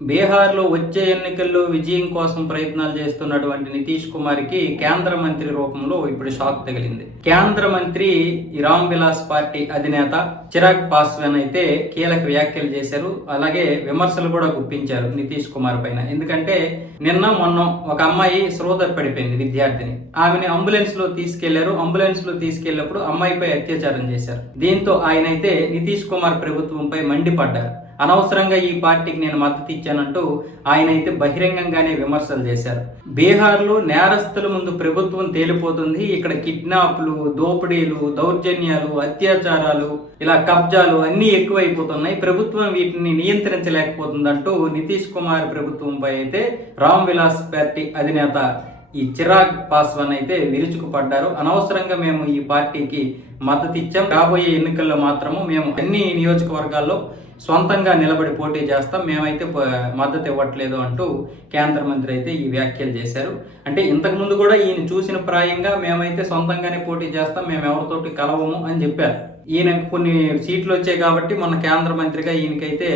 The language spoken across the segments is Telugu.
బీహార్లో వచ్చే ఎన్నికల్లో విజయం కోసం ప్రయత్నాలు చేస్తున్నటువంటి నితీష్ కుమార్కి కేంద్ర మంత్రి రూపంలో ఇప్పుడు షాక్ తగిలింది. కేంద్ర మంత్రి రామ్ విలాస్ పార్టీ అధినేత చిరాగ్ పాస్వాన్ అయితే కీలక వ్యాఖ్యలు చేశారు. అలాగే విమర్శలు కూడా గుప్పించారు నితీష్ కుమార్ పైన. ఎందుకంటే నిన్న మొన్న ఒక అమ్మాయి శ్రోత పడిపోయింది విద్యార్థిని. ఆమెని అంబులెన్స్లో తీసుకెళ్ళారు. అంబులెన్స్లో తీసుకెళ్ళినప్పుడు అమ్మాయిపై అత్యాచారం చేశారు. దీంతో ఆయన అయితే నితీష్ కుమార్ ప్రభుత్వంపై మండిపడ్డారు. అనవసరంగా ఈ పార్టీకి నేను మద్దతు ఇచ్చానంటూ ఆయన అయితే బహిరంగంగానే విమర్శలు చేశారు. బీహార్లో నేరస్తుల ముందు ప్రభుత్వం తేలిపోతుంది. ఇక్కడ కిడ్నాప్లు దోపిడీలు దౌర్జన్యాలు అత్యాచారాలు ఇలా కబ్జాలు అన్నీ ఎక్కువైపోతున్నాయి. ప్రభుత్వం వీటిని నియంత్రించలేకపోతుందంటూ నితీష్ కుమార్ ప్రభుత్వంపై అయితే రామ్ విలాస్ పార్టీ అధినేత ఈ చిరాగ్ పాస్వాన్ అయితే విరుచుకుపడ్డారు. అనవసరంగా మేము ఈ పార్టీకి మద్దతు ఇచ్చాం. రాబోయే ఎన్నికల్లో మాత్రము మేము అన్ని నియోజకవర్గాల్లో సొంతంగా నిలబడి పోటీ చేస్తాం. మేమైతే మద్దతు ఇవ్వట్లేదు అంటూ కేంద్ర మంత్రి అయితే ఈ వ్యాఖ్యలు చేశారు. అంటే ఇంతకుముందు కూడా ఈయన చూసిన ప్రాయంగా మేమైతే సొంతంగానే పోటీ చేస్తాం. మేము ఎవరితోటి కలవము అని చెప్పారు. ఈయనకు కొన్ని సీట్లు వచ్చాయి కాబట్టి మన కేంద్ర మంత్రిగా ఈయనకైతే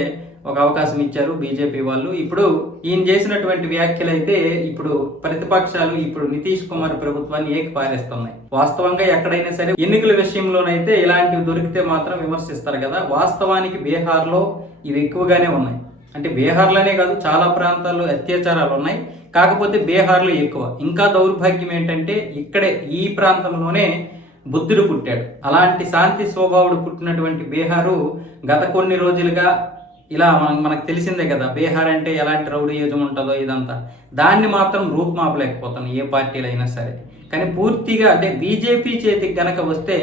ఒక అవకాశం ఇచ్చారు బీజేపీ వాళ్ళు. ఇప్పుడు ఈయన చేసినటువంటి వ్యాఖ్యలు అయితే ఇప్పుడు ప్రతిపక్షాలు ఇప్పుడు నితీష్ కుమార్ ప్రభుత్వాన్ని ఏకి పారేస్తున్నాయి వాస్తవంగా ఎక్కడైనా సరే ఎన్నికల విషయంలోనైతే ఇలాంటివి దొరికితే మాత్రం విమర్శిస్తారు కదా. వాస్తవానికి బీహార్లో ఇవి ఎక్కువగానే ఉన్నాయి. అంటే బీహార్లోనే కాదు చాలా ప్రాంతాల్లో అత్యాచారాలు ఉన్నాయి. కాకపోతే బీహార్లో ఎక్కువ. ఇంకా దౌర్భాగ్యం ఏంటంటే ఇక్కడే ఈ ప్రాంతంలోనే బుద్ధుడు పుట్టాడు. అలాంటి శాంతి స్వభావుడు పుట్టినటువంటి బీహారు గత కొన్ని రోజులుగా ఇలా మన మనకు తెలిసిందే కదా బీహార్ అంటే ఎలాంటి రౌడీయుజం ఉంటుందో ఇదంతా. దాన్ని మాత్రం రూపుమాపలేకపోతాను ఏ పార్టీలు అయినా సరే. కానీ పూర్తిగా అంటే బీజేపీ చేతికి గనక వస్తే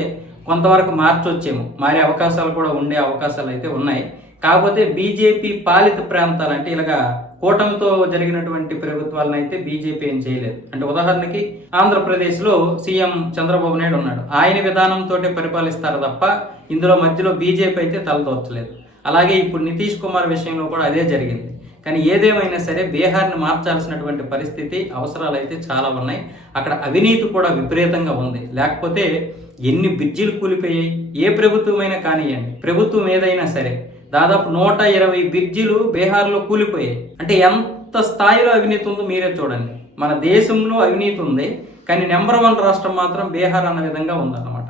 కొంతవరకు మార్చొచ్చేమో. మారే అవకాశాలు కూడా ఉండే అవకాశాలు అయితే ఉన్నాయి. కాకపోతే బీజేపీ పాలిత ప్రాంతాలు అంటే ఇలాగా కూటమితో జరిగినటువంటి ప్రభుత్వాలను అయితే బీజేపీ ఏం చేయలేదు. అంటే ఉదాహరణకి ఆంధ్రప్రదేశ్లో సీఎం చంద్రబాబు నాయుడు ఉన్నాడు. ఆయన విధానంతో పరిపాలిస్తారు తప్ప ఇందులో మధ్యలో బీజేపీ అయితే తలదోర్చలేదు. అలాగే ఇప్పుడు నితీష్ కుమార్ విషయంలో కూడా అదే జరిగింది. కానీ ఏదేమైనా సరే బీహార్ని మార్చాల్సినటువంటి పరిస్థితి అవసరాలు అయితే చాలా ఉన్నాయి. అక్కడ అవినీతి కూడా విపరీతంగా ఉంది. లేకపోతే ఎన్ని బ్రిడ్జిలు కూలిపోయాయి? ఏ ప్రభుత్వమైనా కానివ్వండి. ప్రభుత్వం ఏదైనా సరే దాదాపు నూట ఇరవై బ్రిడ్జిలు బీహార్లో కూలిపోయాయి. అంటే ఎంత స్థాయిలో అవినీతి ఉందో మీరే చూడండి. మన దేశంలో అవినీతి ఉంది. కానీ నెంబర్ వన్ రాష్ట్రం మాత్రం బీహార్ అన్న విధంగా ఉందన్నమాట.